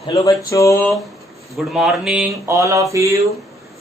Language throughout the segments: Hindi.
हेलो बच्चों, good morning all of you.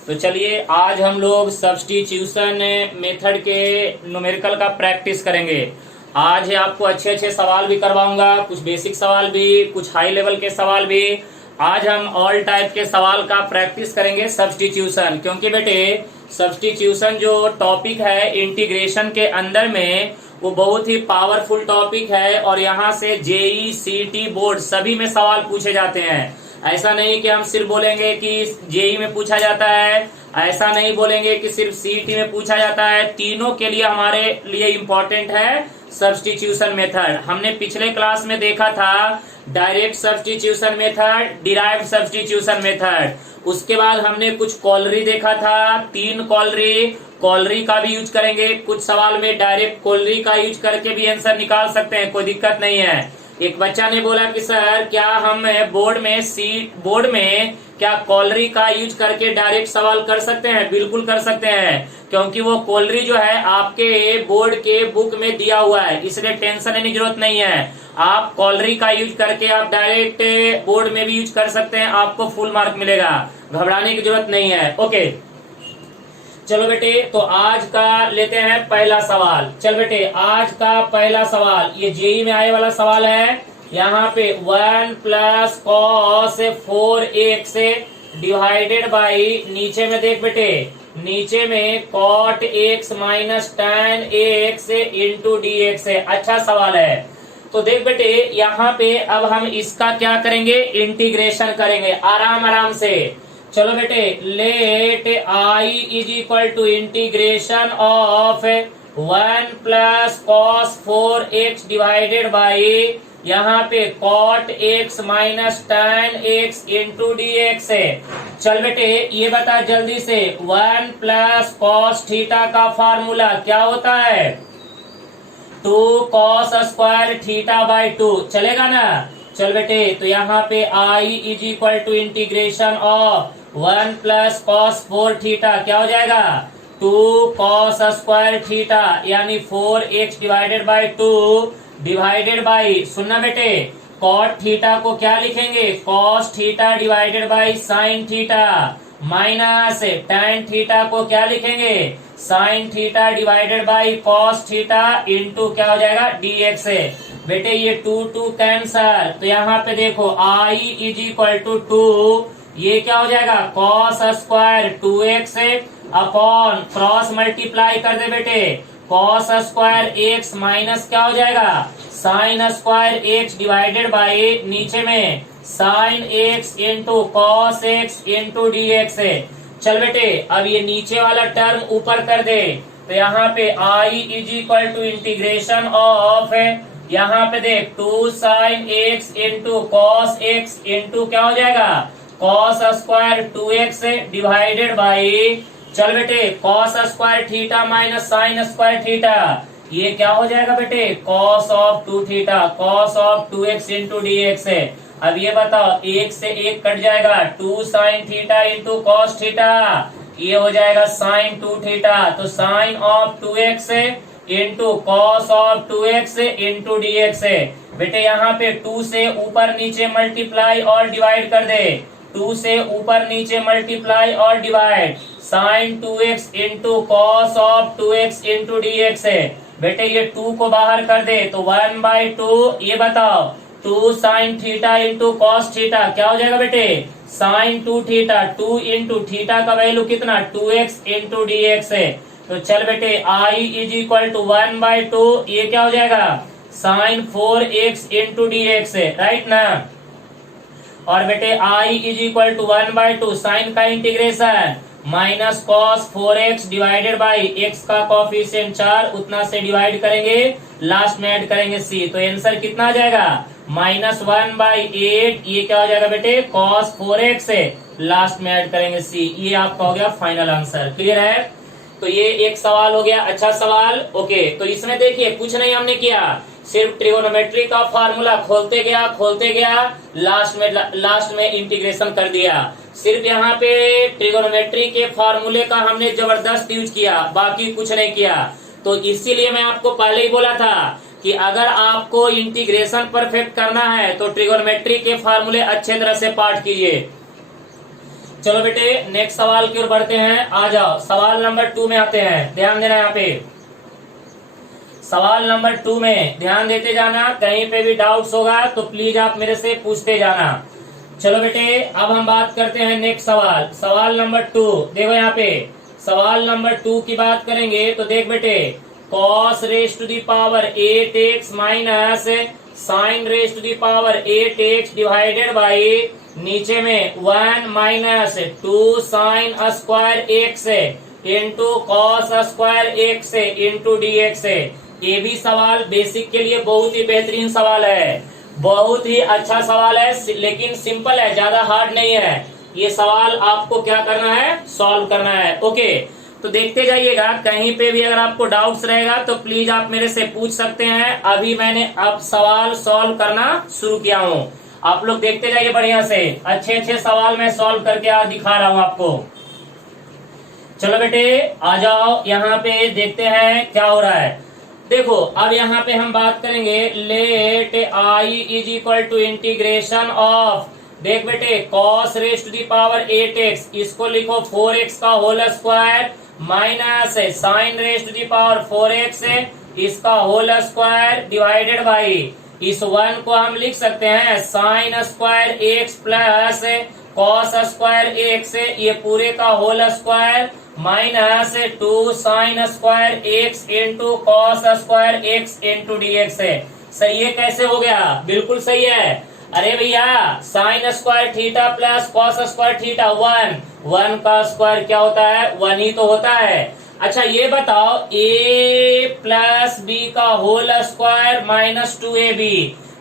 तो चलिए आज हम लोग सब्स्टिट्यूशन मेथड के न्यूमेरिकल का प्रैक्टिस करेंगे। आज आपको अच्छे अच्छे सवाल भी करवाऊंगा, कुछ बेसिक सवाल भी, कुछ हाई लेवल के सवाल भी। आज हम ऑल टाइप के सवाल का प्रैक्टिस करेंगे सब्स्टिट्यूशन, क्योंकि बेटे सब्स्टिट्यूशन जो टॉपिक है इंटीग्रेशन के अंदर में वो बहुत ही पावरफुल टॉपिक है और यहाँ से जेई सीटी बोर्ड सभी में सवाल पूछे जाते हैं। ऐसा नहीं कि हम सिर्फ बोलेंगे कि जेई में पूछा जाता है, ऐसा नहीं बोलेंगे कि सिर्फ सीटी में पूछा जाता है। तीनों के लिए हमारे लिए इम्पोर्टेंट है सब्स्टिट्यूशन मेथड। हमने पिछले क्लास में देखा था direct substitution method, derived substitution method. उसके बाद हमने कुछ कॉलरी देखा था, 3 कॉलरी का भी यूज करेंगे। कुछ सवाल में डायरेक्ट कॉलरी का यूज करके भी आंसर निकाल सकते हैं, कोई दिक्कत नहीं है। एक बच्चा ने बोला कि सर क्या हम बोर्ड में क्या कॉलरी का यूज करके डायरेक्ट सवाल कर सकते हैं? बिल्कुल कर सकते हैं, क्योंकि वो कॉलरी जो है आपके बोर्ड के बुक में दिया हुआ है, इसलिए टेंशन लेने की जरूरत नहीं है। आप कॉलरी का यूज करके आप डायरेक्ट बोर्ड में भी यूज कर सकते हैं, आपको फुल मार्क मिलेगा, घबराने की जरूरत नहीं है। ओके चलो बेटे, तो आज का लेते हैं पहला सवाल। चल बेटे, आज का पहला सवाल ये जेई में आए वाला सवाल है। यहाँ पे 1 plus cos 4x divided by, नीचे में देख बेटे, नीचे में cot x minus tan x into dx है। अच्छा सवाल है। तो देख बेटे, यहाँ पे अब हम इसका क्या करेंगे, इंटीग्रेशन करेंगे आराम आराम से। चलो बेटे, let I is equal to integration of 1 plus cos 4x divided by, यहाँ पे cot x minus tan x into dx है। चल बेटे, ये बता जल्दी से, 1 प्लस कॉस थीटा का फार्मूला क्या होता है? 2 कॉस स्क्वायर थीटा बाई 2, चलेगा ना? चल बेटे, तो यहाँ पे I is equal to integration of 1 plus cos 4 theta क्या हो जाएगा? 2 कॉस स्क्वायर थीटा, यानी 4x divided by 2 divided by, सुनना बेटे, कॉट थीटा को क्या लिखेंगे? Cos theta divided by sine theta, minus tan theta को क्या लिखेंगे? Sine theta divided by cos theta into क्या हो जाएगा? dx है। बेटे ये 2 कैंसल, तो यहाँ पे देखो i इज इक्वल टू 2, ये क्या हो जाएगा? Cos square 2x upon cross multiply कर दे बेटे, कॉस स्क्वायर x माइनस क्या हो जाएगा? Sine square x divided by, नीचे में sine x into cos x into dx है। चल बेटे, अब ये नीचे वाला टर्म ऊपर कर दे, तो यहाँ पे i is equal to integration of, यहाँ पे देख 2 sine x into cos x into क्या हो जाएगा? Cos square 2x divided by, चल बेटे, cos square theta minus sine square theta, ये क्या हो जाएगा बेटे? Cos of 2 theta, cos of 2x into dx है। अब ये बताओ, 1 से 1 कट जाएगा, 2 sine theta into cos theta, ये हो जाएगा साइन 2 थीटा, तो sine of 2x into cos of 2x into dx है। बेटे यहाँ पे 2 से ऊपर नीचे मल्टीप्लाई और डिवाइड कर दे, 2 से ऊपर नीचे मल्टीप्लाई और divide, sine 2x into cos of 2x into dx है। बेटे ये 2 को बाहर कर दे, तो 1/2, ये बताओ 2 sine theta into cos theta क्या हो जाएगा बेटे? साइन 2 थीटा, 2 इंटू थीटा का वैल्यू कितना? 2x इंटू dx है। तो चल बेटे, i इज इक्वल टू 1/2, ये क्या हो जाएगा? साइन 4x इंटू dx है, राइट ना? और बेटे i is equal to 1/2, sine का integration minus cos 4x divided by, x का कॉफिशिएंट 4, उतना से डिवाइड करेंगे, लास्ट में ऐड करेंगे c, तो आंसर कितना आ जाएगा? -1/8, ये क्या हो जाएगा बेटे? कॉस 4x है, लास्ट में ऐड करेंगे c, ये आपका हो गया फाइनल आंसर। क्लियर है? तो ये एक सवाल हो गया, अच्छा सवाल। ओके, तो इसमें देखिए कुछ नहीं हमने किया, सिर्फ ट्रिगोनोमेट्री का फार्मूला खोलते गया, लास्ट में इंटीग्रेशन कर दिया। सिर्फ यहाँ पे ट्रिगोनोमेट्री के फार्मूले का हमने जबरदस्त यूज किया, बाकी कुछ नहीं किया। तो इसीलिए मैं आपको पहले ही बोला था कि अगर आपको इंटीग्रेशन परफेक्ट करना है तो ट्रिगोनोमेट्री के फार्मूले अच्छे तरह से पाठ कीजिए। चलो बेटे नेक्स्ट सवाल की ओर बढ़ते हैं, आ जाओ सवाल नंबर 2 में आते हैं। ध्यान देना यहाँ पे सवाल नंबर 2 में ध्यान देते जाना, कहीं पे भी डाउट्स होगा तो प्लीज आप मेरे से पूछते जाना। चलो बेटे अब हम बात करते हैं नेक्स्ट सवाल, सवाल नंबर 2। देखो यहाँ पे सवाल नंबर 2 की बात करेंगे तो देख बेटे cos raise to the power 8x minus sine raise to the power 8x divided by नीचे में 1 minus 2 sine square x into cos square x into D x. ये भी सवाल बेसिक के लिए बहुत ही बेहतरीन सवाल है, बहुत ही अच्छा सवाल है, लेकिन सिंपल है, ज्यादा हार्ड नहीं है। ये सवाल आपको क्या करना है, सॉल्व करना है। ओके तो देखते जाइएगा, कहीं पे भी अगर आपको डाउट्स रहेगा तो प्लीज आप मेरे से पूछ सकते हैं। अभी मैंने अब सवाल सॉल्व करना शुरू किया हूँ, आप लोग देखते जाइए बढ़िया से, अच्छे अच्छे सवाल मैं सॉल्व करके आज दिखा रहा हूँ आपको। चलो बेटे आ जाओ, यहाँ पे देखते हैं क्या हो रहा है। देखो अब यहाँ पे हम बात करेंगे let I is equal to integration of, देख बेटे cos raise to the power 8x, इसको लिखो 4x का whole square minus sine raise to the power 4x इसका होल स्क्वायर डिवाइडेड बाई इस 1 को हम लिख सकते हैं sine square x plus cos square x, ये पूरे का whole square minus 2 sine square x into cos square x into D x है। सही है, कैसे हो गया, बिल्कुल सही है। अरे भैया sign square theta plus cos square theta 1 का स्क्वायर क्या होता है, 1 ही तो होता है। अच्छा ये बताओ a प्लस बी का होल स्क्वायर माइनस 2ab,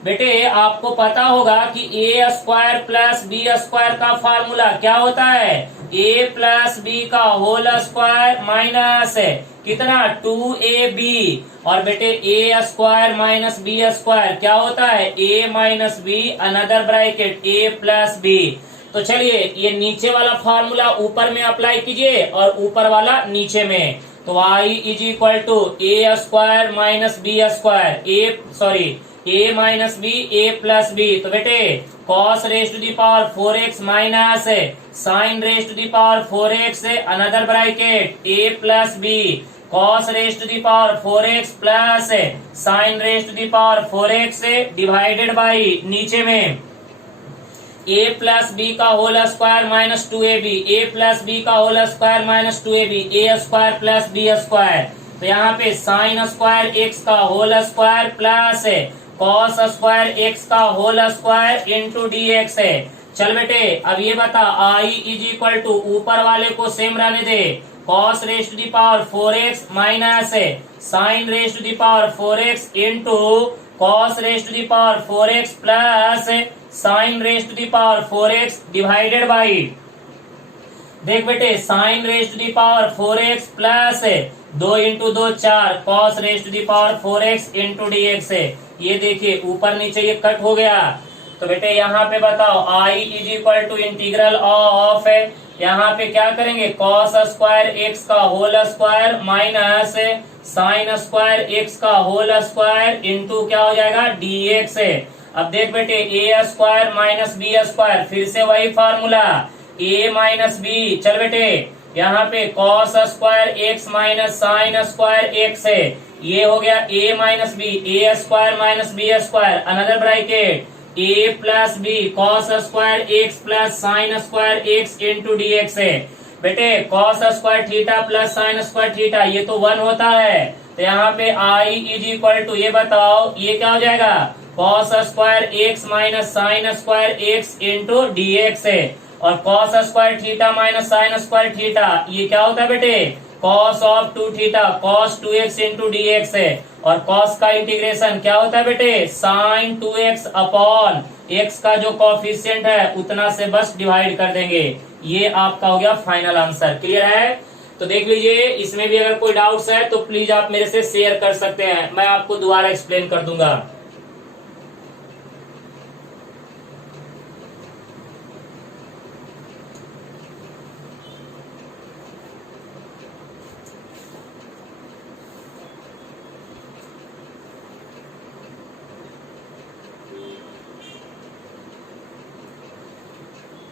बेटे आपको पता होगा कि A square plus B square का फार्मूला क्या होता है, ए प्लस बी का होल स्क्वायर माइनस कितना 2ab, और बेटे A square minus B square क्या होता है A minus B another bracket A plus B. तो चलिए ये नीचे वाला फार्मूला ऊपर में अप्लाई कीजिए और ऊपर वाला नीचे में, तो I is equal to A square minus B square A minus B A plus B. तो बेटे cos raise to the power 4x minus sine raise to the power 4x another bracket A plus B, cos raise to the power 4x plus sine raise to the power 4x divided by नीचे में a प्लस बी का whole square minus 2ab, A plus B का whole square minus 2ab, A square plus B square. तो यहाँ पे साइन स्क्वायर एक्स का whole square plus cos square X का whole square into D x है। चल बेटे अब ये बता आई इज इक्वल टू ऊपर वाले को सेम रहने दे, cos raise to the power 4x minus sine raise to the power 4x into cos raise to the power 4x plus sine raise to the power 4x divided by, देख बेटे sine raise to the power 4x plus 2 into 2 4 cos raise to the power 4x into D x है। ये देखिए ऊपर नीचे ये कट हो गया। तो बेटे यहाँ पे बताओ I is equal to integral of, यहाँ पे क्या करेंगे कॉस स्क्वायर एक्स का whole square minus sine square X का होल स्क्वायर इंटू क्या हो जाएगा डी एक्स है। अब देख बेटे A square minus B square, फिर से वही फार्मूला ए माइनस बी। चल बेटे यहाँ पे cos square X minus sine square x है, ये हो गया A minus B, A square minus B square another bracket A plus B cos square X plus sine square x into D x है। बेटे cos square theta plus sine square theta ये तो 1 होता है, तो यहाँ पे आई इज इक्वल टू ये बताओ ये क्या हो जाएगा cos square X minus sine square x into D x है, और cos square theta minus sine square theta ये क्या होता है बेटे cos of 2 theta cos 2x into D x है, और कॉस का इंटीग्रेशन क्या होता है बेटे साइन 2x अपॉन x का जो कॉफिशिएंट है उतना से बस डिवाइड कर देंगे। ये आपका हो गया फाइनल आंसर। क्लियर है? तो देख लीजिए, इसमें भी अगर कोई डाउट्स है तो प्लीज आप मेरे से शेयर कर सकते हैं, मैं आपको दोबारा एक्सप्लेन कर दूंगा।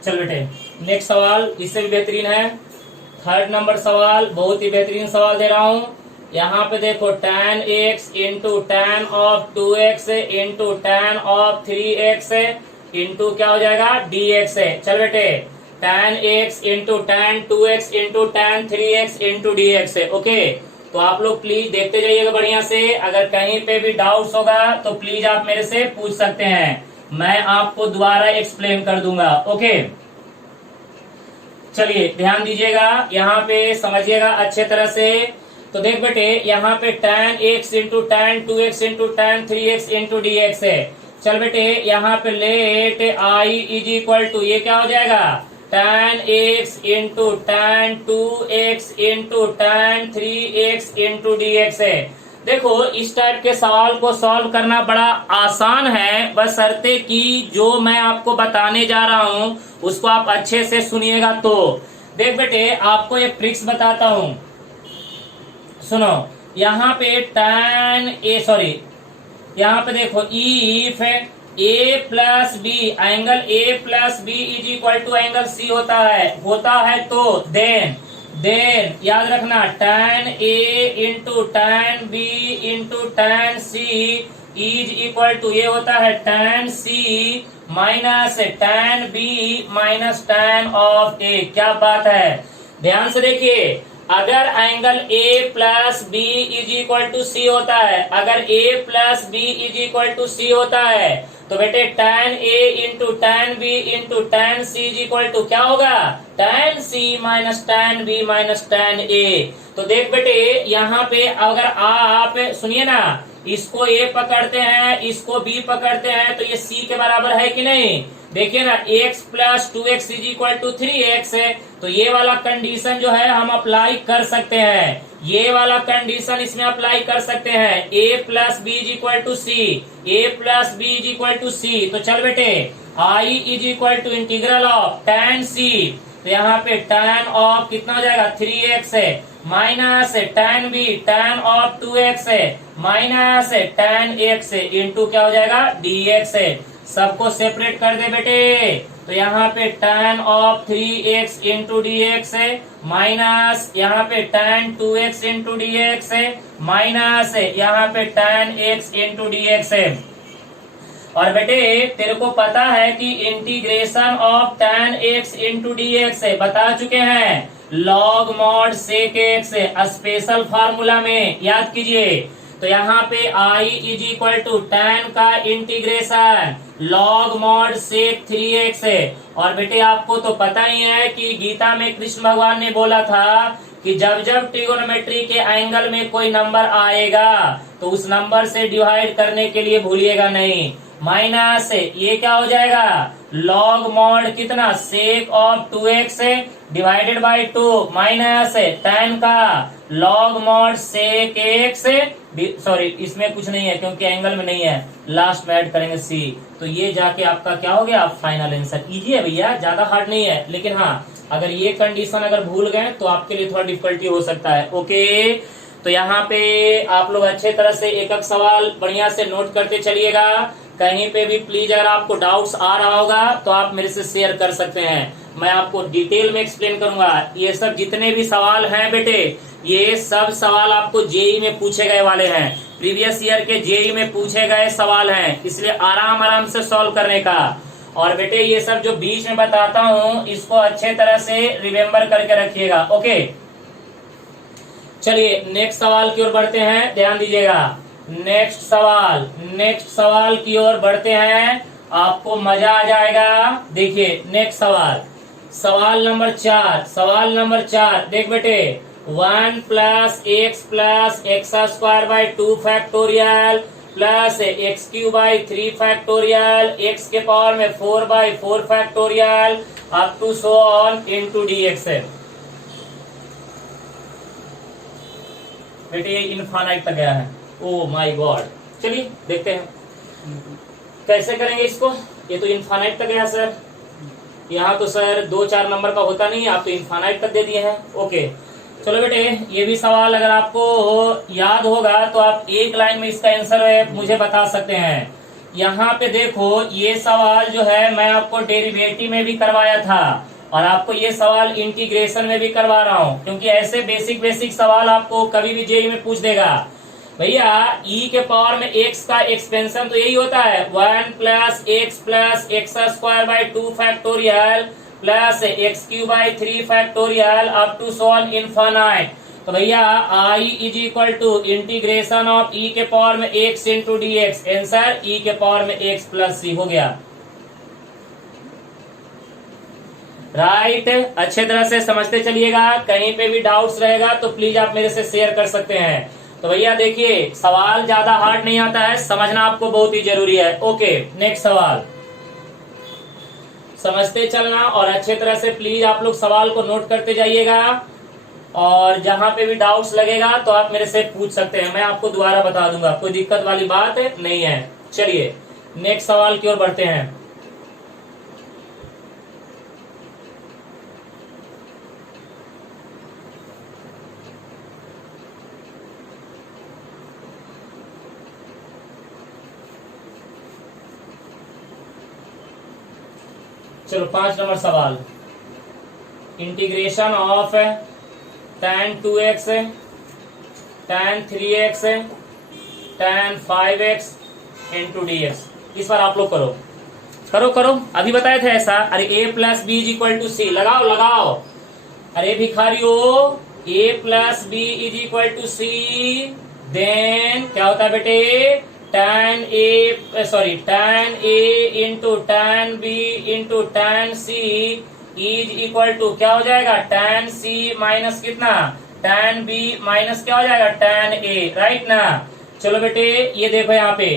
चल बेटे नेक्स्ट सवाल इससे भी बेहतरीन है। थर्ड नंबर सवाल बहुत ही बेहतरीन सवाल दे रहा हूं। यहाँ पे देखो tan x into tan of 2x into tan of 3x into क्या हो जाएगा dx है। चल बेटे tan x into tan 2x into tan 3x into dx है। ओके तो आप लोग प्लीज देखते जाइएगा बढ़िया से। अगर कहीं पे भी डाउट्स होगा तो प्लीज आप मेरे से पूछ सकते हैं, मैं आपको दोबारा एक्सप्लेन कर दूंगा। ओके चलिए ध्यान दीजिएगा, यहाँ पे समझिएगा अच्छे तरह से। तो देख बेटे यहाँ पे tan x into tan 2x into tan 3x into dx है। चल बेटे यहाँ पे let i is equal to ये क्या हो जाएगा tan x into tan 2x into tan 3x into dx है। देखो इस टाइप के सवाल को सॉल्व करना बड़ा आसान है, बशर्ते कि जो मैं आपको बताने जा रहा हूं उसको आप अच्छे से सुनिएगा। तो देख बेटे आपको एक ट्रिक्स बताता हूं, सुनो। यहाँ पे यहाँ पे देखो if a plus B angle a plus B is equal to angle c होता है तो देन याद रखना tan a into tan b into tan c is equal to ये होता है tan c minus tan b minus tan of a। क्या बात है, ध्यान से देखिए। अगर angle a plus B is equal to C होता है, अगर a plus B is equal to C होता है तो बेटे tan a into tan b into tan c is equal to क्या होगा tan c minus tan b minus tan a। तो देख बेटे यहाँ पे अगर आप सुनिए ना, इसको a पकड़ते हैं इसको b पकड़ते हैं तो ये c के बराबर है कि नहीं। देखिए ना x plus 2x is equal to 3x है, तो ये वाला कंडीशन जो है हम अप्लाई कर सकते हैं, ये वाला कंडीशन इसमें अप्लाई कर सकते हैं। a plus B is equal to C, a plus B is equal to C. तो चल बेटे i is equal to integral of tan c, तो यहाँ पे tan ऑफ कितना हो जाएगा 3x है minus tan b tan of 2x है माइनस tan x है इंटू क्या हो जाएगा dx है। सबको सेपरेट कर दे बेटे, तो यहाँ पे tan of 3x into dx है माइनस यहाँ पे tan 2x इंटू dx है माइनस यहाँ पे tan x इंटू dx है। और बेटे तेरे को पता है कि integration of tan x into dx है, बता चुके हैं log mod sec x special formula में, याद कीजिए। तो यहाँ पे i is equal to tan का integration log mod sec 3x है। और बेटे आपको तो पता ही है कि गीता में कृष्ण भगवान ने बोला था कि जब जब ट्रिगोनोमेट्री के एंगल में कोई नंबर आएगा तो उस नंबर से डिवाइड करने के लिए भूलिएगा नहीं। माइनस ये क्या हो जाएगा log mod कितना sec of 2x divided by 2 minus tan का log mod sec x, sorry इसमें कुछ नहीं है क्योंकि एंगल में नहीं है, लास्ट में ऐड करेंगे c। तो ये जाके आपका क्या हो गया फाइनल आंसर। इजी है भैया, ज्यादा हार्ड नहीं है, लेकिन हाँ अगर ये कंडीशन अगर भूल गए तो आपके लिए थोड़ा डिफिकल्टी हो सकता है। ओके तो यहाँ पे आप लोग अच्छे तरह से एक एक सवाल बढ़िया से नोट करते चलिएगा। कहीं पे भी प्लीज अगर आपको डाउट्स आ रहा होगा तो आप मेरे से शेयर कर सकते हैं, मैं आपको डिटेल में एक्सप्लेन करूंगा। ये सब जितने भी सवाल हैं बेटे, ये सब सवाल आपको जेई में पूछे गए वाले हैं, प्रीवियस ईयर के जेई में पूछे गए सवाल हैं, इसलिए आराम आराम से सॉल्व करने का। और बेटे ये सब जो बीच में बताता हूँ इसको अच्छे तरह से रिमेम्बर करके रखिएगा। ओके चलिए नेक्स्ट सवाल की ओर बढ़ते हैं, ध्यान दीजिएगा। नेक्स्ट सवाल की ओर बढ़ते हैं, आपको मजा आ जाएगा। देखिए नेक्स्ट सवाल नंबर 4 देख बेटे 1 plus x square by 2 factorial plus x cube by 3 factorial x के पावर में 4 by 4 factorial up to so on into dx है। बेटे ये इनफाइनाइट तक गया है, ओ माय गॉड। चलिए देखते हैं कैसे करेंगे इसको। ये तो इनफाइनाइट तक गया सर, यहाँ तो सर 2-4 नंबर का होता नहीं है, आप तो इनफाइनाइट तक दे दिए हैं। ओके चलो बेटे ये भी सवाल अगर आपको याद होगा तो आप एक लाइन में इसका आंसर मुझे बता सकते हैं। यहाँ पे देखो ये सवाल जो है मैं आपको डेरिवेटिव में भी करवाया था और आपको ये सवाल इंटीग्रेशन में भी करवा रहा हूँ, क्योंकि ऐसे बेसिक बेसिक सवाल आपको कभी भी जेईई में पूछ देगा। भैया e के पावर में x का एक्सपेंशन तो यही होता है 1 plus x square by 2 factorial plus x cube by 3 factorial up to so on infinite. तो भैया i is equal to integration of e के पावर में x into D x. Answer e के पावर में x प्लस c हो गया। राइट अच्छे तरह से समझते चलिएगा, कहीं पे भी डाउट्स रहेगा तो प्लीज आप मेरे से शेयर कर सकते हैं। तो भैया देखिए सवाल ज्यादा हार्ड नहीं आता है, समझना आपको बहुत ही जरूरी है। ओके नेक्स्ट सवाल, समझते चलना और अच्छे तरह से प्लीज आप लोग सवाल को नोट करते जाइएगा और जहां पे भी डाउट्स लगेगा तो आप मेरे से पूछ सकते हैं, मैं आपको दोबारा बता दूंगा, कोई दिक्कत वाली बात नहीं है। चलिए नेक्स्ट सवाल की ओर बढ़ते हैं। चलो 5 नंबर सवाल, integration of tan 2x tan 3x tan 5x into D x. इस बार आप लोग करो करो करो, अभी बताए थे ऐसा। अरे a plus B is equal to C, लगाओ लगाओ। अरे भिखारियो a plus B is equal to C, then क्या होता है बेटे tan a into tan b into tan c is equal to क्या हो जाएगा tan c माइनस कितना tan b माइनस क्या हो जाएगा tan a, राइट ना। चलो बेटे ये देखो यहाँ पे,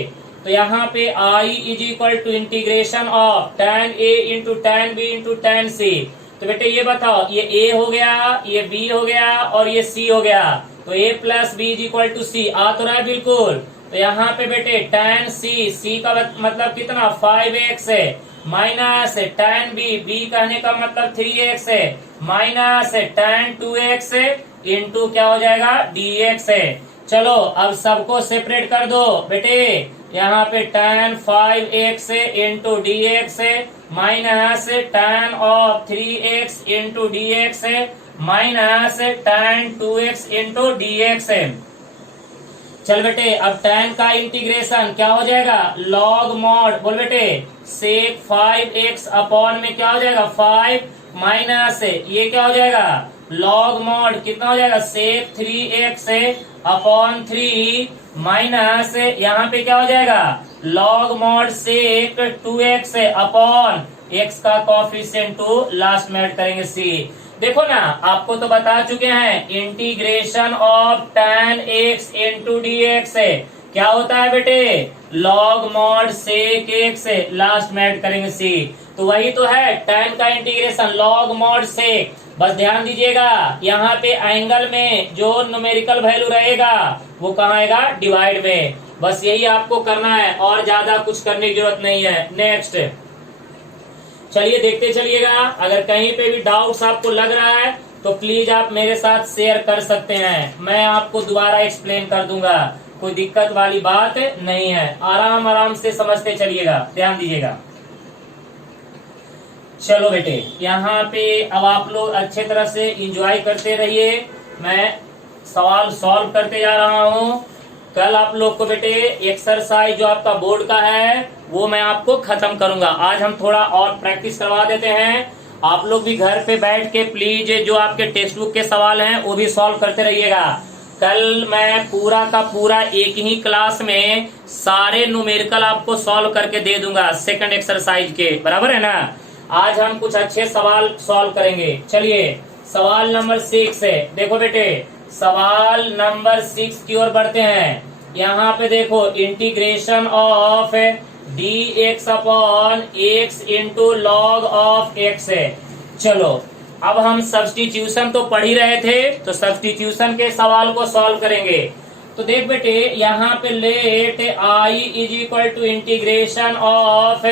तो यहाँ पे i is equal to integration of tan a into tan b into tan c। तो बेटे ये बताओ ये a हो गया, ये b हो गया और ये c हो गया, तो a plus B is equal to C आ तो रहा है बिल्कुल। तो यहाँ पे बेटे tan c का मतलब कितना 5x है, माइनस tan b कहने का मतलब 3x है, माइनस tan 2x इंटू क्या हो जाएगा dx है। चलो अब सबको सेपरेट कर दो बेटे, यहाँ पे tan 5x इंटू dx है, minus tan of 3x into dx है, minus tan 2x into dx है। चल बेटे अब tan का इंटीग्रेशन क्या हो जाएगा log mod, बोल बेटे sec 5x अपॉन में क्या हो जाएगा 5 माइनस ये क्या हो जाएगा log mod कितना हो जाएगा sec 3x अपॉन 3 माइनस यहाँ पे क्या हो जाएगा log mod sec 2x upon x का कोफिशिएंट 2 लास्ट में ऐड करेंगे c। देखो ना आपको तो बता चुके हैं integration of tan x into D x है क्या होता है बेटे log mod sec x last में ऐड करेंगे c। तो वही तो है tan का इंटीग्रेशन log mod sec। बस ध्यान दीजिएगा यहाँ पे एंगल में जो न्यूमेरिकल वैल्यू रहेगा वो कहाँ आएगा डिवाइड में, बस यही आपको करना है और ज्यादा कुछ करने की जरूरत नहीं है। नेक्स्ट चलिए देखते चलिएगा, अगर कहीं पे भी डाउट्स आपको लग रहा है तो प्लीज आप मेरे साथ शेयर कर सकते हैं, मैं आपको दोबारा एक्सप्लेन कर दूंगा, कोई दिक्कत वाली बात नहीं है, आराम आराम से समझते चलिएगा, ध्यान दीजिएगा। चलो बेटे यहाँ पे अब आप लोग अच्छे तरह से एंजॉय करते रहिए, मैं सवाल सॉल्व करते जा रहा हूँ। कल आप लोग को बेटे एक्सरसाइज जो आपका बोर्ड का है वो मैं आपको खत्म करूंगा, आज हम थोड़ा और प्रैक्टिस करवा देते हैं। आप लोग भी घर पे बैठ के प्लीज जो आपके टेक्स्ट बुक के सवाल हैं वो भी सॉल्व करते रहिएगा। कल मैं पूरा का पूरा एक ही क्लास में सारे न्यूमेरिकल आपको सॉल्व करके दे दूंगा सेकंड एक्सरसाइज के, बराबर है ना। आज हम कुछ अच्छे सवाल सॉल्व करेंगे। चलिए सवाल नंबर 6 है, देखो बेटे सवाल नंबर 6 की ओर बढ़ते हैं। यहाँ पे देखो integration of dx upon x into log of x है। चलो अब हम सब्स्टिट्यूशन तो पढ़ ही रहे थे, तो सब्स्टिट्यूशन के सवाल को सॉल्व करेंगे। तो देख बेटे यहाँ पे let i is equal to integration of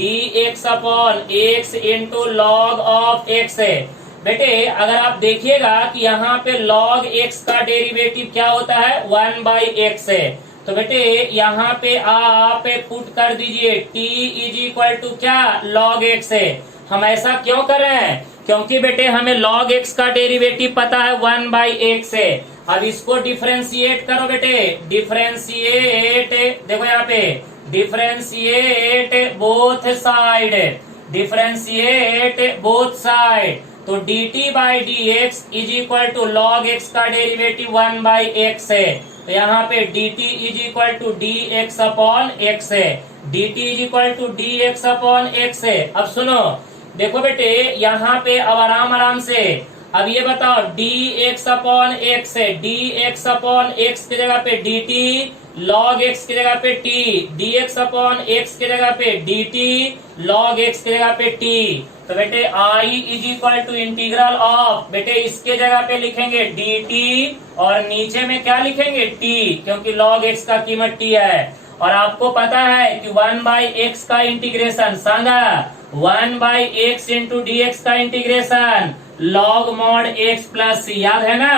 dx upon x into log of x है। बेटे अगर आप देखिएगा कि यहाँ पे log x का डेरिवेटिव क्या होता है 1/x है, तो बेटे यहाँ पे आप पुट कर दीजिए t इज इक्वल टू क्या, log x है। हम ऐसा क्यों कर रहे हैं, क्योंकि बेटे हमें log x का डेरिवेटिव पता है 1/x है। अब इसको डिफरेंशिएट करो बेटे, डिफरेंशिएट, देखो यहाँ पे differentiate both side, differentiate both side. तो dt by D x is equal to log x का डेरिवेटिव 1/x है। तो यहाँ पे dt is equal to d x upon x है, dt is equal to d x upon x है। अब सुनो, देखो बेटे यहाँ पे अब आराम आराम से, अब ये बताओ dx अपॉन एक्स है, dx अपॉन एक्स की जगह पे dt, log x की जगह पे t, dx अपॉन एक्स की जगह पे dt, log x की जगह पे t। तो बेटे i is equal to integral of, बेटे इसके जगह पे लिखेंगे dt और नीचे में क्या लिखेंगे t, क्योंकि log x का कीमत t है। और आपको पता है कि 1/x का इंटीग्रेशन, सांगा 1/x इंटू डी एक्स का integration log mod x plus, याद है ना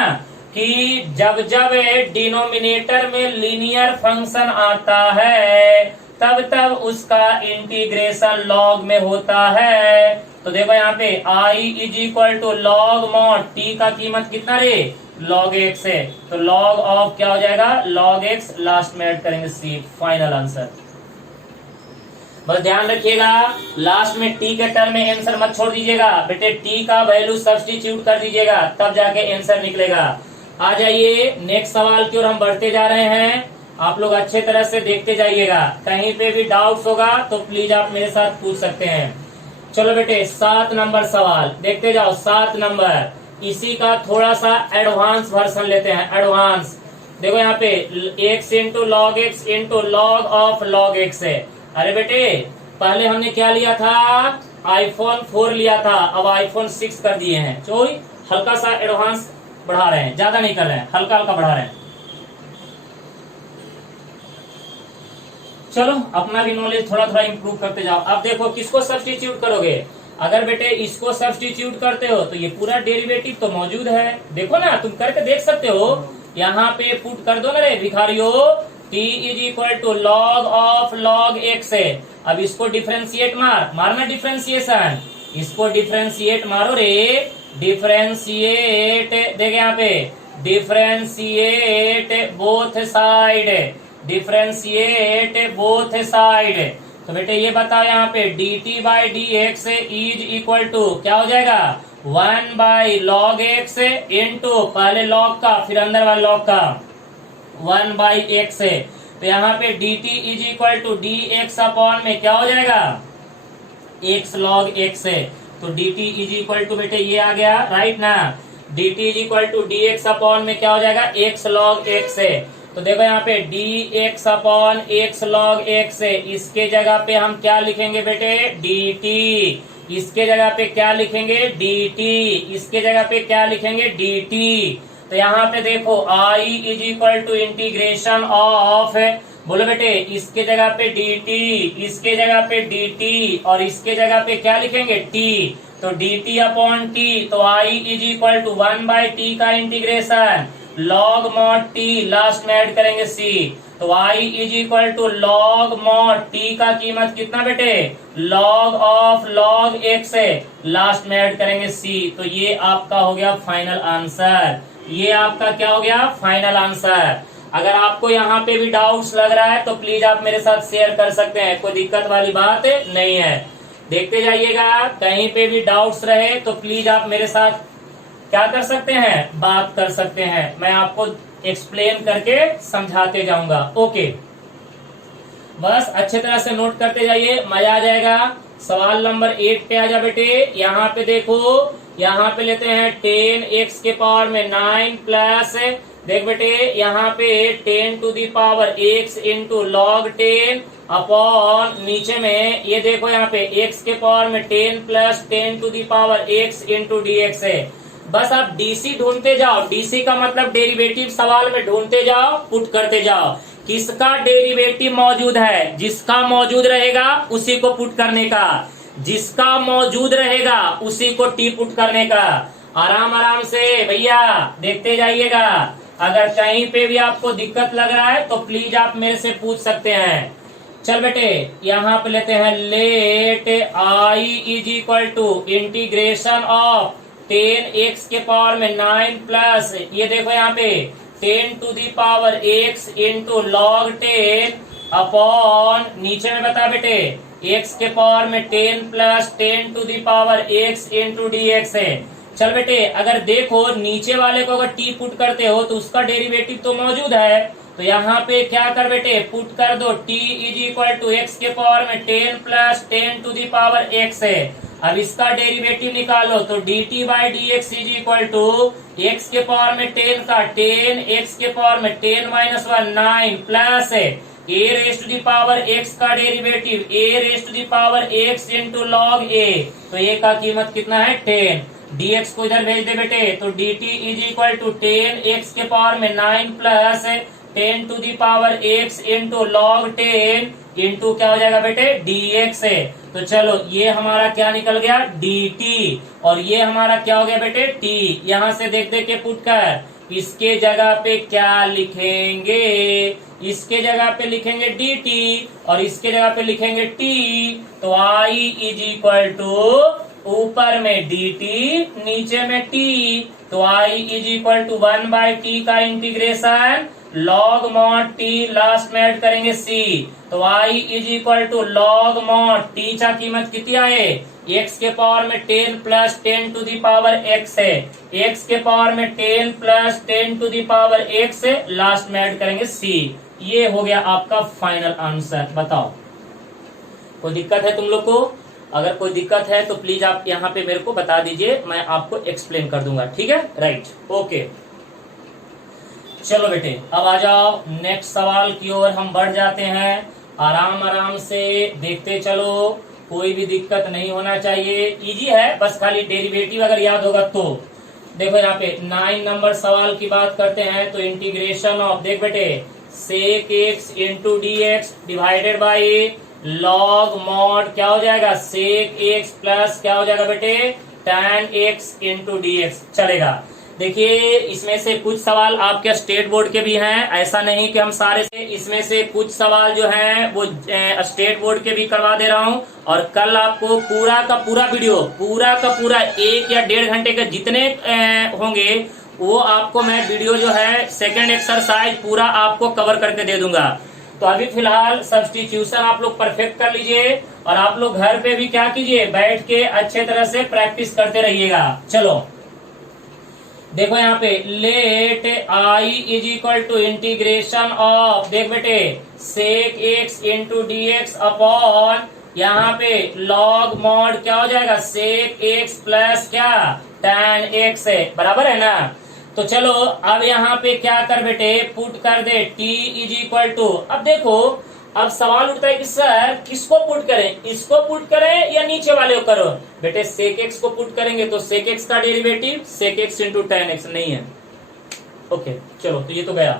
कि जब जब डिनोमिनेटर में लीनियर फंक्शन आता है तब तब उसका इंटीग्रेशन log में होता है। तो देखो यहाँ पे i is equal to log mod t का कीमत कितना रे, log x है। तो log ऑफ क्या हो जाएगा, log x, लास्ट में ऐड करेंगे c, फाइनल आंसर। बस ध्यान रखिएगा लास्ट में t के टर्म में आंसर मत छोड़ दीजिएगा बेटे, t का वैल्यू सब्स्टिट्यूट कर दीजिएगा तब जाके आंसर निकलेगा। आ जाइए नेक्स्ट सवाल की ओर हम बढ़ते जा रहे हैं, आप लोग अच्छे तरह से देखते जाइएगा, कहीं पे भी डाउट्स होगा तो प्लीज आप मेरे साथ पूछ सकते हैं। चलो बेटे 7 नंबर सवाल देखते जाओ, 7 नंबर, इसी का थोड़ा सा एडवांस वर्जन लेते हैं, एडवांस। देखो यहाँ पे x into log x into log of log x है। अरे बेटे पहले हमने क्या लिया था, iPhone 4 लिया था, अब iPhone 6 कर दिए हैं। तो हल्का सा एडवांस बढ़ा रहे हैं, ज्यादा नहीं कर रहे हैं, हल्का हल्का बढ़ा रहे हैं। चलो अपना भी नॉलेज थोड़ा थोड़ा इंप्रूव करते जाओ। अब देखो किसको सब्स्टिट्यूट करोगे, अगर बेटे इसको सब्स्टिट्यूट करते हो तो ये पूरा डेरिवेटिव तो मौजूद है, देखो ना तुम करके देख सकते हो। यहाँ पे पुट कर दो ना रे भिखारियो, t is equal to log of log x है। अब इसको डिफरेंशिएट मारना डिफरेंशिएशन, इसको डिफरेंशिएट मारो रे, डिफरेंशिएट, देखे यहाँ पे differentiate both side, differentiate both side. तो बेटे ये बताओ यहाँ पे dt by D x is equal to क्या हो जाएगा, 1/log x इंटू पहले log का फिर अंदर वाले log का 1/x है। तो यहाँ पे dt is equal to d x upon में क्या हो जाएगा, x log x है। तो dt इज इक्वल टू बेटे ये आ गया, राइट ना, dt is equal to d x upon में क्या हो जाएगा, x log x है। तो देखो यहाँ पे dx upon x log x है, इसके जगह पे हम क्या लिखेंगे बेटे, dt, इसके जगह पे क्या लिखेंगे, dt, इसके जगह पे क्या लिखेंगे, dt। तो यहाँ पे देखो i is equal to integration of, बोलो बेटे इसके जगह पे dt, इसके जगह पे dt और इसके जगह पे क्या लिखेंगे, t। तो dt अपॉन t, तो i is equal to 1/t का integration log mod t, last में ऐड करेंगे c। तो i is equal to log mod t का कीमत कितना बेटे, log ऑफ log x है, लास्ट में ऐड करेंगे c। तो ये आपका हो गया फाइनल आंसर, ये आपका क्या हो गया, फाइनल आंसर। अगर आपको यहाँ पे भी डाउट्स लग रहा है तो प्लीज आप मेरे साथ शेयर कर सकते हैं, कोई दिक्कत वाली बात नहीं है। देखते जाइएगा, कहीं पे भी डाउट्स रहे तो प्लीज आप मेरे साथ क्या कर सकते हैं, बात कर सकते हैं, मैं आपको एक्सप्लेन करके समझाते जाऊंगा। ओके, बस अच्छे तरह से नोट करते जाइए, मजा आ जाएगा। सवाल नंबर 8 पे आ जा बेटे, यहाँ पे देखो, यहाँ पे लेते हैं 10x के पावर में 9 प्लस, देख बेटे यहाँ पे 10 to the power x into log 10 upon नीचे में ये देखो यहाँ पे x के पावर में 10 plus 10 to the power x into D x है। बस आप डीसी ढूंढते जाओ, डीसी का मतलब डेरिवेटिव सवाल में ढूंढते जाओ, पुट करते जाओ, किसका डेरिवेटिव मौजूद है, जिसका मौजूद रहेगा उसी को पुट करने का, जिसका मौजूद रहेगा उसी को टी पुट करने का। आराम आराम से भैया देखते जाइएगा। अगर कहीं पे भी आपको दिक्कत लग रहा है तो प्लीज आप मेरे से पूछ सकते हैं। चल बेटे यहाँ पे लेते हैं let I is equal to integration of 10x के पावर में 9 प्लस ये देखो यहाँ पे 10 to the power x into log 10 upon नीचे में बता बेटे x के पावर में 10 plus 10 to the power x into D x है। चल बेटे अगर देखो नीचे वाले को अगर t पुट करते हो तो उसका डेरिवेटिव तो मौजूद है, तो यहाँ पे क्या कर बेटे पुट कर दो t is equal to x के पावर में 10 plus 10 to the power x है। अब इसका डेरिवेटिव निकालो तो dt by D x is equal to x के पावर में 10 का 10 x के पावर में 10 माइनस 1 9 प्लस है a raise to the power x का derivative a raise to the power x into log a, तो a का कीमत कितना है 10। dx को इधर भेज दे बेटे तो dt is equal to 10 x के पावर में 9 plus 10 to the power x into log 10 into क्या हो जाएगा बेटे dx है। तो चलो ये हमारा क्या निकल गया dt और ये हमारा क्या हो गया बेटे t। यहाँ से देख दे के पुट कर इसके जगह पे क्या लिखेंगे, इसके जगह पे लिखेंगे dt और इसके जगह पे लिखेंगे t। तो i इज इक्वल टू ऊपर में dt नीचे में t, तो i is equal to 1 by T का integration log mod t last में ऐड करेंगे c, तो i is equal to log mod t का कीमत कितनी आए x के पावर में 10 plus 10 to the power x है, x के पावर में 10 plus 10 to the power x है, लास्ट में ऐड करेंगे c। ये हो गया आपका फाइनल आंसर। बताओ कोई दिक्कत है तुम लोग को? अगर कोई दिक्कत है तो प्लीज आप यहाँ पे मेरे को बता दीजिए, मैं आपको एक्सप्लेन कर दूंगा। ठीक है राइट ओके। चलो बेटे अब आ जाओ नेक्स्ट सवाल की ओर हम बढ़ जाते हैं। आराम आराम से देखते चलो, कोई भी दिक्कत नहीं होना चाहिए, इजी है, बस खाली डेरिवेटिव अगर याद होगा तो। देखो यहाँ पे 9 नंबर सवाल की बात करते हैं तो इंटीग्रेशन ऑफ देख बेटे sec x into D x divided by log mod क्या हो जाएगा सेक एक्स प्लस क्या हो जाएगा बेटे tan x into D x चलेगा। देखिए इसमें से कुछ सवाल आपके स्टेट बोर्ड के भी हैं, ऐसा नहीं कि हम सारे से, इसमें से कुछ सवाल जो हैं वो स्टेट बोर्ड के भी करवा दे रहा हूं। और कल आपको पूरा का पूरा वीडियो पूरा का पूरा 1 या 1.5 घंटे के जितने होंगे वो आपको मैं वीडियो जो है सेकंड एक्सरसाइज पूरा आपको कवर करके दे दूंगा। तो अभी फिलहाल सब्स्टिट्यूशन आप लोग परफेक्ट कर लीजिए और आप लोग घर पे भी क्या कीजिए बैठ के अच्छे तरह से प्रैक्टिस करते रहिएगा। चलो देखो यहाँ पे let I is equal to integration of देख बेटे sec x into D x upon यहाँ पे लॉग मॉड क्या हो जाएगा सेक एक्स प्लस क्या tan एक्स है, बराबर है ना। तो चलो अब यहाँ पे क्या कर बेटे पुट कर दे t इज इक्वल टू, अब देखो अब सवाल उठता है कि सर किसको पुट करें, इसको पुट करें या नीचे वाले को करो। बेटे सेक एक्स को पुट करेंगे तो सेक एक्स का derivative sec x into tan x नहीं है। ओके चलो तो ये तो गया,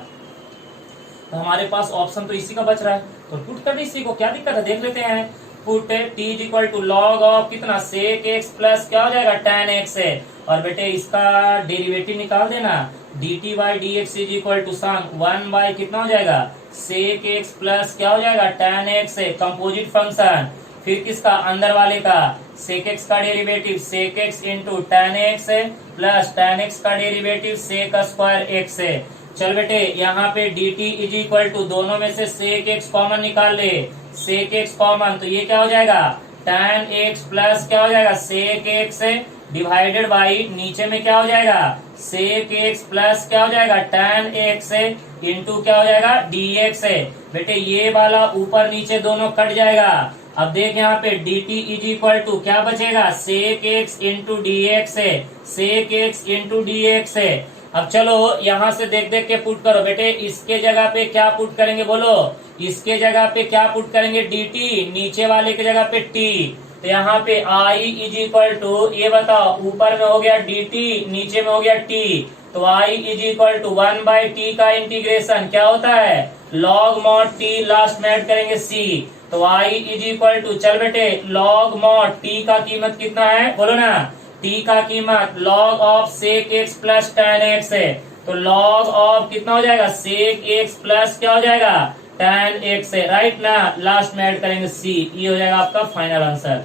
तो हमारे पास ऑप्शन तो इसी का बच रहा है तो पुट कर दे इसी को, क्या दिक्कत है देख लेते हैं। Put t is equal to log of कितना सेक एक्स प्लस क्या हो जाएगा tan एक्स है, और बेटे इसका डेरिवेटिव निकाल देना dt by D x is equal to सन 1 बाई कितना हो जाएगा सेक एक्स प्लस क्या हो जाएगा tan एक्स है कंपोजिट फंक्शन, फिर किसका अंदर वाले का सेक एक्स का derivative sec x into tan x है प्लस tan एक्स का डेरिवेटिव सेक स्क्वायर एक्स है। चल बेटे यहाँ पे dt इज इक्वल टू दोनों में से सेक एक्स कॉमन निकाल ले, सेक एक्स कॉमन तो ये क्या हो जाएगा tan एक्स प्लस क्या हो जाएगा सेक एक्स डिवाइडेड बाई नीचे में क्या हो जाएगा सेक एक्स प्लस क्या हो जाएगा tan एक्स इंटू क्या हो जाएगा dx है। बेटे ये वाला ऊपर नीचे दोनों कट जाएगा। अब देख यहाँ पे dt इज इक्वल टू क्या बचेगा sec x into D x है, sec x into D x है। अब चलो यहाँ से देख देख के पुट करो बेटे, इसके जगह पे क्या पुट करेंगे बोलो, इसके जगह पे क्या पुट करेंगे dt, नीचे वाले की जगह पे t, तो यहाँ पे i इज इक्वल टू ये बताओ ऊपर में हो गया dt नीचे में हो गया t, तो i is equal to 1 by T का इंटीग्रेशन क्या होता है लॉग मॉड t लास्ट में ऐड करेंगे c, तो i इज इक्वल टू चल बेटे लॉग मॉड t का कीमत कितना है बोलो ना, t का कीमत log of sec x plus tan x है, तो log ऑफ कितना हो जाएगा sec x प्लस क्या हो जाएगा tan x है, राइट ना। लास्ट में ऐड करेंगे c, ये हो जाएगा आपका फाइनल आंसर।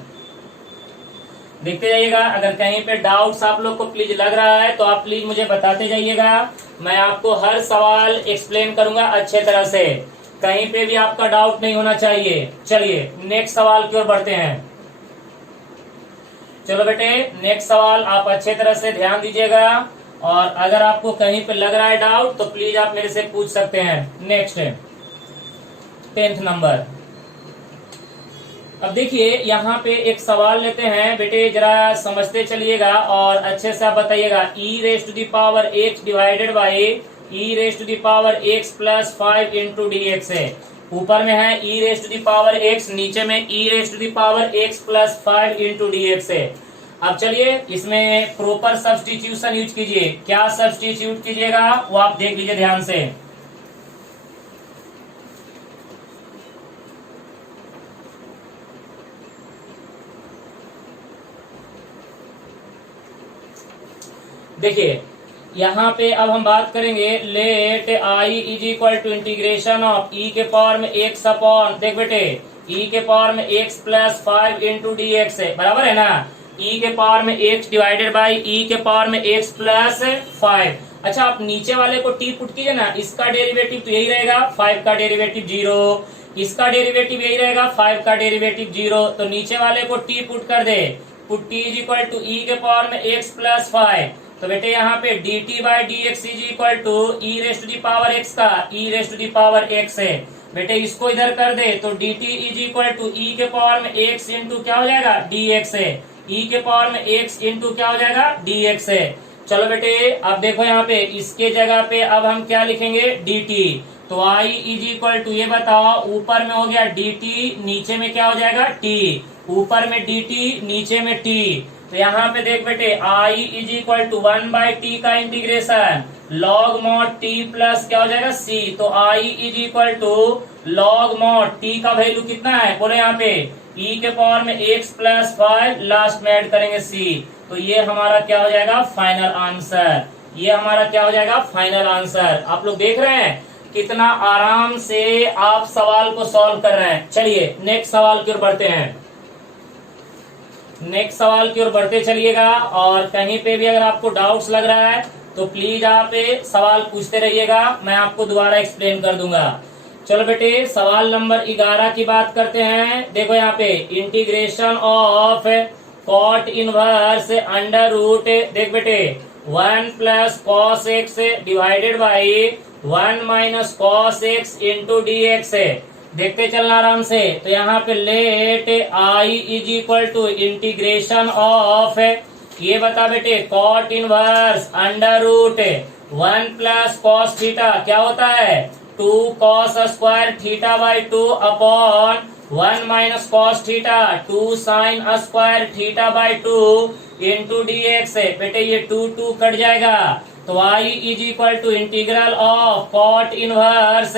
देखते जाइएगा, अगर कहीं पे डाउट्स आप लोग को प्लीज लग रहा है तो आप प्लीज मुझे बताते जाइएगा, मैं आपको हर सवाल एक्सप्लेन करूंगा अच्छे तरह से, कहीं पे भी आपका डाउट नहीं होना चाहिए। चलिए नेक्स्ट सवाल की ओर बढ़ते हैं। चलो बेटे नेक्स्ट सवाल आप अच्छे तरह से ध्यान दीजिएगा, और अगर आपको कहीं पे लग रहा है डाउट तो प्लीज आप मेरे से पूछ सकते हैं। नेक्स्ट है 10th नंबर। अब देखिए यहाँ पे एक सवाल लेते हैं बेटे, जरा समझते चलिएगा और अच्छे से आप बताइएगा। E raise to the power X divided by E raise to the power x plus 5 into D x है। ऊपर में है E raise to the power X, नीचे में E raise to the power x plus 5 into D x है। अब चलिए इसमें प्रॉपर सब्स्टिट्यूशन यूज कीजिए। क्या सब्स्टिट्यूट कीजिएगा वो आप देख लीजिए ध्यान से। देखिए यहाँ पे अब हम बात करेंगे, let I is equal to integration of E के पावर में एक्स अपॉन, देख बेटे ई के पावर में x plus 5 into D x है, बराबर है ना। ई के पावर में एक्स डिवाइडेड बाई ई के पावर में एक्स प्लस 5। अच्छा आप नीचे वाले को टी पुट कीजिए ना, इसका डेरिवेटिव तो यही रहेगा 5 का डेरिवेटिव 0, इसका डेरिवेटिव यही रहेगा 5 का डेरिवेटिव 0, तो नीचे वाले को टी पुट कर दे, put T is equal to E के पावर में एक्स प्लस 5। तो बेटे यहाँ पे D T by D x is equal to E raise to the power x का E raise to the power X है। बेटे इसको इधर कर दे तो D T is equal to E के पावर में एक्स इंटू क्या हो जाएगा डी एक्स है, ई के पावर में एक्स इंटू क्या हो जाएगा डी एक्स है। चलो बेटे अब देखो यहाँ पे इसके जगह पे अब हम क्या लिखेंगे डी टी, तो आई इज इक्वल टू, ये बताओ ऊपर में हो गया डी टी, नीचे में क्या हो जाएगा टी, ऊपर में डी टी नीचे में टी। तो यहाँ पे देख बेटे I is equal to 1 by T का integration log mod t plus क्या हो जाएगा सी, तो I is equal to log mod t का वैल्यू कितना है बोले यहाँ पे ई के पावर में एक्स प्लस 5, लास्ट में ऐड करेंगे सी। तो ये हमारा क्या हो जाएगा फाइनल आंसर, ये हमारा क्या हो जाएगा फाइनल आंसर। आप लोग देख रहे हैं कितना आराम से आप सवाल को सॉल्व कर रहे हैं। चलिए नेक्स्ट सवाल की ओर बढ़ते हैं, नेक्स्ट सवाल की ओर बढ़ते चलिएगा, और कहीं पे भी अगर आपको डाउट्स लग रहा है तो प्लीज आप सवाल पूछते रहिएगा, मैं आपको दोबारा एक्सप्लेन कर दूंगा। चलो बेटे सवाल नंबर 11 की बात करते हैं। देखो यहाँ पे integration of cot inverse under root, देख बेटे 1 plus cos x divided by 1 minus cos x into D x है। देखते चलना आराम से। तो यहाँ पे let I is equal to integration of, ये बता बेटे cot inverse under root 1 plus cos theta क्या होता है 2 cos square theta by 2 upon 1 minus cos theta 2 sine square theta by 2 into D x है। बेटे ये 2 कट जाएगा, तो I is equal to integral of cot inverse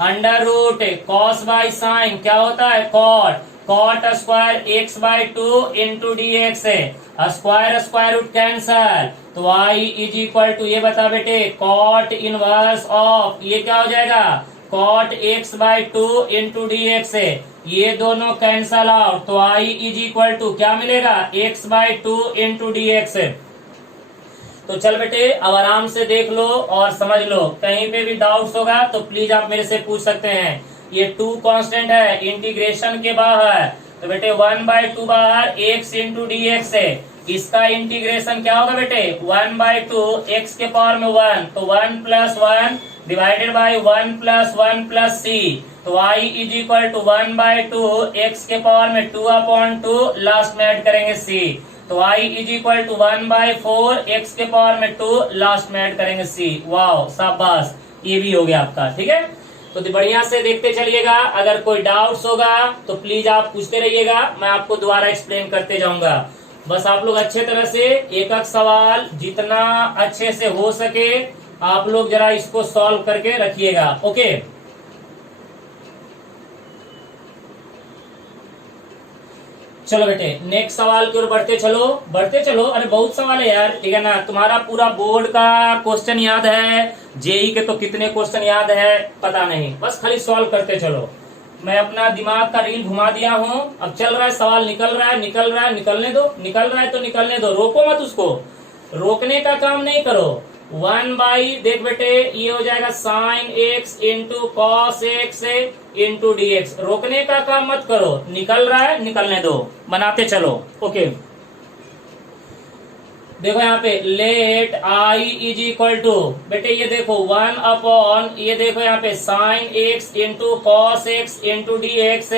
under root cos by sine क्या होता है cot, cot square x by 2 into D x है, स्क्वायर स्क्वायर रूट कैंसल, तो आई इज इक्वल टू, ये बता बेटे कॉट इनवर्स ऑफ, ये क्या हो जाएगा cot x by 2 into D x है, ये दोनों कैंसल आउट, तो आई इज इक्वल टू क्या मिलेगा x by 2 into D x. तो चल बेटे अब आराम से देख लो और समझ लो, कहीं पे भी डाउट्स होगा तो प्लीज आप मेरे से पूछ सकते हैं। ये 2 कांस्टेंट है इंटीग्रेशन के बाहर, तो बेटे 1 बाई 2 बाहर एक्स इंटू डी एक्स है, इसका इंटीग्रेशन क्या होगा बेटे 1 बाई 2 एक्स के पावर में 1, तो 1 plus 1 divided by 1 plus 1 plus c, तो I is equal to 1 by 2 x के पावर में 2 अपॉन 2, लास्ट में ऐड करेंगे सी, तो I is equal to 1 by 4 x के पावर में 2, लास्ट में ऐड करेंगे सी। वाओ शाबाश, ये भी हो गया आपका। ठीक है, तो बढ़िया से देखते चलिएगा, अगर कोई डाउट्स होगा तो प्लीज आप पूछते रहिएगा, मैं आपको दोबारा एक्सप्लेन करते जाऊंगा। बस आप लोग अच्छे तरह से एक एक सवाल जितना अच्छे से हो सके आप लोग जरा इसको सॉल्व करके रखिएगा। ओके, चलो बेटे नेक्स्ट सवाल की ओर बढ़ते चलो। अरे बहुत सवाल है यार, ठीक है ना। तुम्हारा पूरा बोर्ड का क्वेश्चन याद है, जेई के तो कितने क्वेश्चन याद है पता नहीं, बस खाली सॉल्व करते चलो। मैं अपना दिमाग का रील घुमा दिया हूँ, अब चल रहा है सवाल, निकल रहा है, निकलने दो, निकल रहा है तो निकलने दो, रोको मत उसको, रोकने का काम नहीं करो। 1 देख बेटे ये हो जाएगा sign x into cos x into D x, रोकने का काम मत करो, निकल रहा है निकलने दो, बनाते चलो। ओके देखो यहाँ पे let I is equal to, बेटे ये देखो 1 अपॉन, ये देखो यहाँ पे sine x into cos x into D x,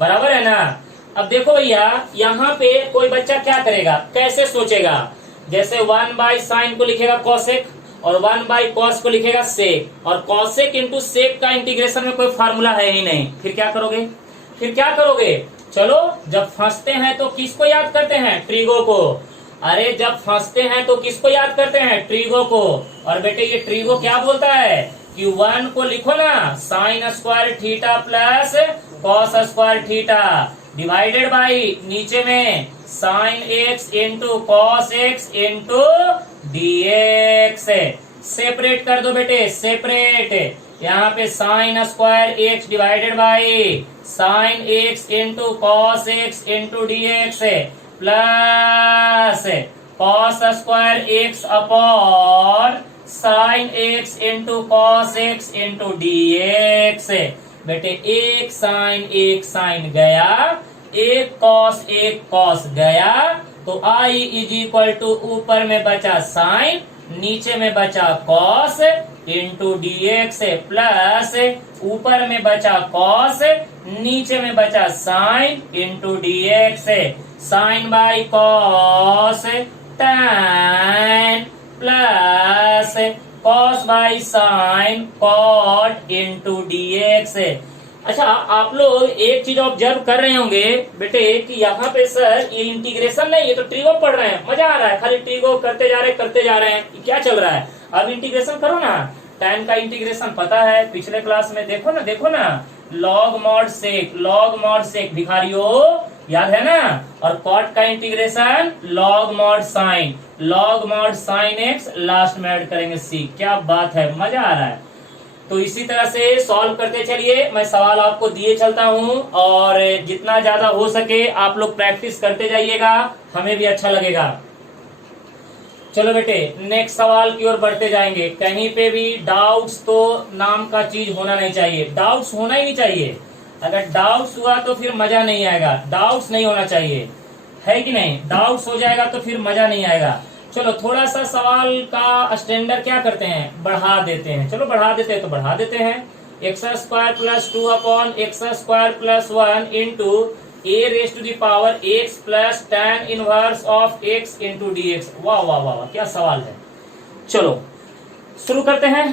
बराबर है ना। अब देखो भैया यहाँ पे कोई बच्चा क्या करेगा, कैसे सोचेगा, जैसे 1/साइन को लिखेगा कॉसेक और 1/कॉस को लिखेगा सेक, और कॉसेक इंटू सेक का इंटीग्रेशन में कोई फार्मूला है ही नहीं, फिर क्या करोगे, चलो जब फंसते हैं तो किसको याद करते हैं, ट्रिगो को। अरे जब फंसते हैं तो किसको याद करते हैं, ट्रिगो को। और बेटे ये ट्रिगो क्या बोलता है कि 1 को लिखो ना sign square theta plus cos square theta divided by नीचे में sign x into cos x into D x. Separate कर दो बेटे, सेपरेट, यहाँ पे sine square x divided by sine x into cos x into D x plus cos square x upon sine x into cos x into D x. बेटे एक साइन गया, एक कॉस गया, तो आई इज इक्वल टू ऊपर में बचा साइन, नीचे में बचा cos into D x plus ऊपर में बचा कॉस, नीचे में बचा sine into D x. Sine by cos tan plus cos by sine cot into D x. अच्छा आप लोग एक चीज ऑब्जर्व कर रहे होंगे बेटे कि यहाँ पे सर ये इंटीग्रेशन नहीं, ये तो ट्रिगो पढ़ रहे हैं, मजा आ रहा है, खाली ट्रिगो करते जा रहे हैं, क्या चल रहा है। अब इंटीग्रेशन करो ना, tan का इंटीग्रेशन पता है, पिछले क्लास में देखो ना लॉग मॉड सेक भिखारियों याद है ना। और कॉट का integration log mod sine x, last में ऐड करेंगे सी। क्या बात है, मजा आ रहा है। तो इसी तरह से सॉल्व करते चलिए, मैं सवाल आपको दिए चलता हूं और जितना ज्यादा हो सके आप लोग प्रैक्टिस करते जाइएगा, हमें भी अच्छा लगेगा। चलो बेटे नेक्स्ट सवाल की ओर बढ़ते जाएंगे। कहीं पे भी डाउट्स तो नाम का चीज होना नहीं चाहिए, डाउट्स होना ही नहीं चाहिए। अगर डाउट्स हुआ तो फिर मजा नहीं आएगा, डाउट्स नहीं होना चाहिए, है कि नहीं। डाउट्स हो जाएगा तो फिर मजा नहीं आएगा। चलो थोड़ा सा सवाल का स्टैंडर्ड क्या करते हैं, बढ़ा देते हैं। चलो बढ़ा देते हैं x square plus 2 upon x square plus 1 into a raise to the power x plus tan inverse of x into D x. वाह वाह वाह, क्या सवाल है। चलो शुरू करते हैं।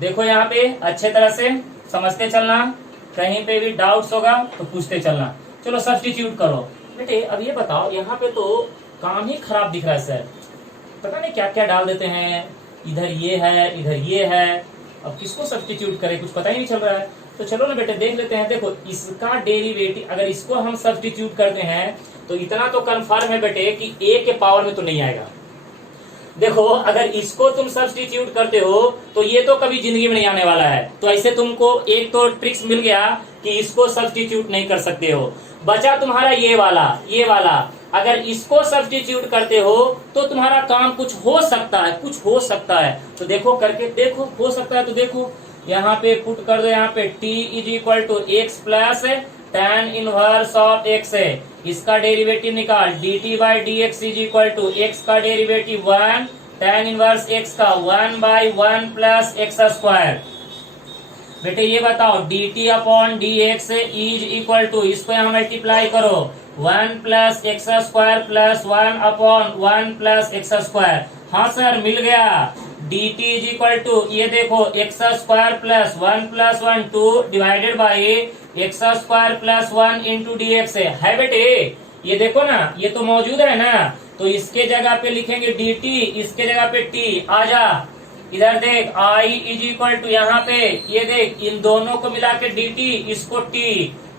देखो यहाँ पे अच्छे तरह से समझते चलना, कहीं पे भी डाउट्स होगा तो पूछते चलना। चलो सब्स्टिट्यूट करो। बेटे अब ये बताओ, यहाँ पे तो काम ही खराब दिख रहा है सर, पता नहीं क्या क्या डाल देते हैं, इधर ये है इधर ये है, अब किसको सब्स्टिट्यूट करें कुछ पता ही नहीं चल रहा है। तो चलो ना बेटे देख लेते हैं। देखो इसका डेरिवेटिव अगर इसको हम सब्स्टिट्यूट करते हैं तो इतना तो कंफर्म है बेटे कि a के पावर में तो नहीं आएगा। देखो अगर इसको तुम सब्स्टिट्यूट करते हो तो ये तो कभी जिंदगी में नहीं आने वाला है। तो ऐसे तुमको एक तो ट्रिक्स मिल गया कि इसको सब्स्टिट्यूट नहीं कर सकते हो। बचा तुम्हारा ये वाला, अगर इसको सब्स्टिट्यूट करते हो तो तुम्हारा काम कुछ हो सकता है। तो देखो करके देखो, हो सकता है तो देखो यहाँ पे पुट कर दो, यहाँ पे t is equal to x plus tan inverse of x है, इसका डेरिवेटिव निकाल dt by D x is equal to x का डेरिवेटिव 1 tan इनवर्स x का 1/1 प्लस एक्स स्क्वायर। बेटे ये बताओ dt upon d x is equal to, इसको यहाँ मल्टीप्लाई करो 1 plus x square plus 1 upon 1 plus x square. हाँ सर मिल गया। dt इज इक्वल टू ये देखो x square plus 1 2 divided by x square plus 1 into D x है बेटे। ये देखो ना ये तो मौजूद है ना, तो इसके जगह पे लिखेंगे dt, इसके जगह पे t। आजा इधर देख i इज इक्वल टू यहाँ पे ये देख इन दोनों को मिला के dt, इसको t,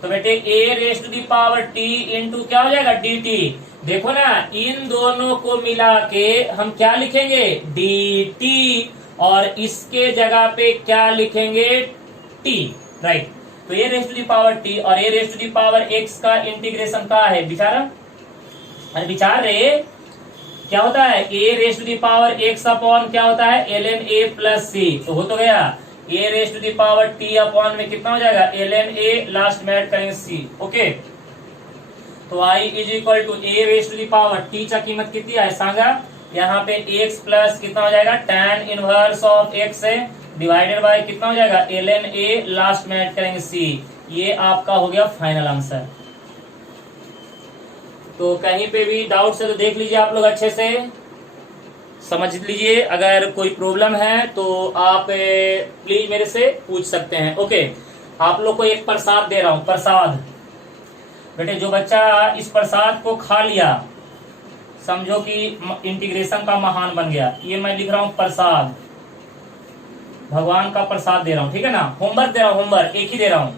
तो बेटे a raise to the power t into क्या हो जाएगा डी टी। देखो ना, इन दोनों को मिला के हम क्या लिखेंगे डी टी, और इसके जगह पे क्या लिखेंगे टी, राइट। तो a raise to the power t और a raise to the power x का इंटीग्रेशन का है बिचारा, अरे विचार रे, क्या होता है a raise to the power x upon क्या होता है ln a प्लस सी, तो हो तो गया a raise to the power t upon में कितना हो जाएगा ln a, लास्ट में ऐड करेंगे सी, ओके। तो i is equal to a raise to the power t का कीमत कितनी है सांगा, यहाँ पे x प्लस कितना हो जाएगा tan इनवर्स ऑफ x है डिवाइडेड बाय कितना हो जाएगा ln a, लास्ट में ऐड करेंगे c। ये आपका हो गया फाइनल आंसर। तो कहीं पे भी डाउट है तो देख लीजिए, आप लोग अच्छे से समझ लीजिए। अगर कोई प्रॉब्लम है तो आप प्लीज मेरे से पूछ सकते हैं, ओके। आप लोग को एक प्रसाद दे रहा हूं, प्रसाद। बेटे जो बच्चा इस प्रसाद को खा लिया समझो कि इंटीग्रेशन का महान बन गया। ये मैं लिख रहा हूं प्रसाद, भगवान का प्रसाद दे रहा हूं, ठीक है ना। होमवर्क दे रहा हूं, होमवर्क एक ही दे रहा हूं।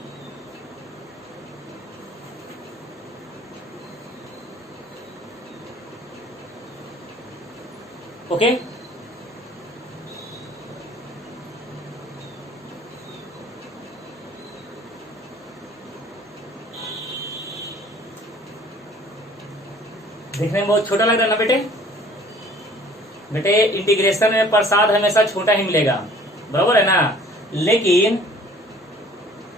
ओके देखने में बहुत छोटा लग रहा है ना बेटे। बेटे इंटीग्रेशन में प्रसाद हमेशा छोटा ही मिलेगा, बराबर है ना, लेकिन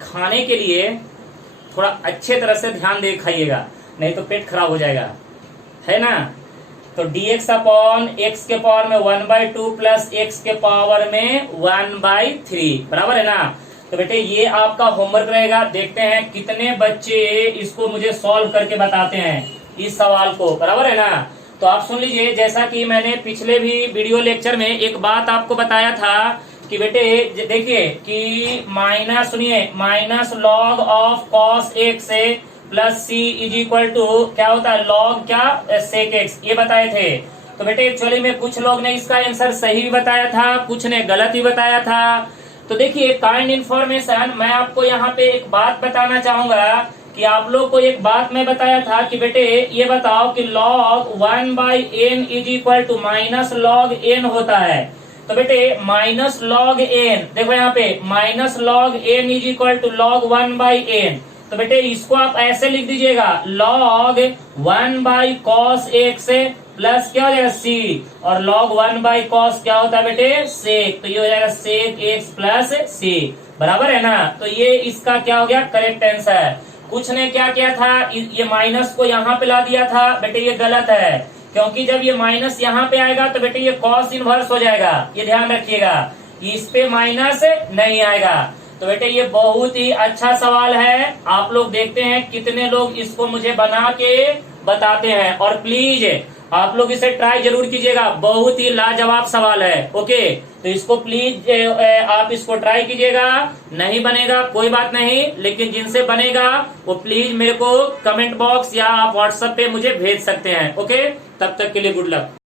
खाने के लिए थोड़ा अच्छे तरह से ध्यान दे खाइएगा, नहीं तो पेट खराब हो जाएगा, है ना। तो dx अपॉन एक्स के पावर में 1/2 प्लस एक्स के पावर में 1/3 बराबर है ना। तो बेटे ये आपका होमवर्क रहेगा, देखते हैं कितने बच्चे इसको मुझे सॉल्व करके बताते हैं इस सवाल को, बराबर है ना। तो आप सुन लीजिए, जैसा कि मैंने पिछले भी वीडियो लेक्चर में एक बात आपको बताया था कि बेटे देखिए कि माइनस, सुनिए, minus log of cos x plus c is equal to क्या होता है लॉग क्या सेक एक्स, ये बताए थे। तो बेटे एक्चुअली में कुछ लोग ने इसका आंसर सही भी बताया था, कुछ ने गलत ही बताया था। तो देखिए काइंड इन्फॉर्मेशन, मैं आपको यहाँ पे एक बात बताना चाहूंगा कि आप लोग को एक बात मैं बताया था कि बेटे ये बताओ कि log 1/n is equal to minus log n होता है। तो बेटे माइनस लॉग n, देखो यहाँ पे minus log n is equal to log 1/n। तो बेटे इसको आप ऐसे लिख दीजिएगा log 1/cos x प्लस क्या हो जाएगा c, और log 1/cos क्या होता है बेटे sec, तो ये हो जाएगा sec x प्लस c, बराबर है ना। तो ये इसका क्या हो गया करेक्ट आंसर। कुछ ने क्या किया था, ये माइनस को यहाँ पे ला दिया था, बेटे ये गलत है, क्योंकि जब ये माइनस यहाँ पे आएगा तो बेटे ये कॉस इनवर्स हो जाएगा, ये ध्यान रखिएगा, इस पे माइनस नहीं आएगा। तो बेटे ये बहुत ही अच्छा सवाल है, आप लोग देखते हैं कितने लोग इसको मुझे बना के बताते हैं, और प्लीज आप लोग इसे ट्राई जरूर कीजिएगा, बहुत ही लाजवाब सवाल है, ओके। तो इसको प्लीज आप इसको ट्राई कीजिएगा, नहीं बनेगा कोई बात नहीं, लेकिन जिनसे बनेगा वो प्लीज मेरे को कमेंट बॉक्स या आप व्हाट्सएप पे मुझे भेज सकते हैं, ओके। तब तक के लिए गुड लक।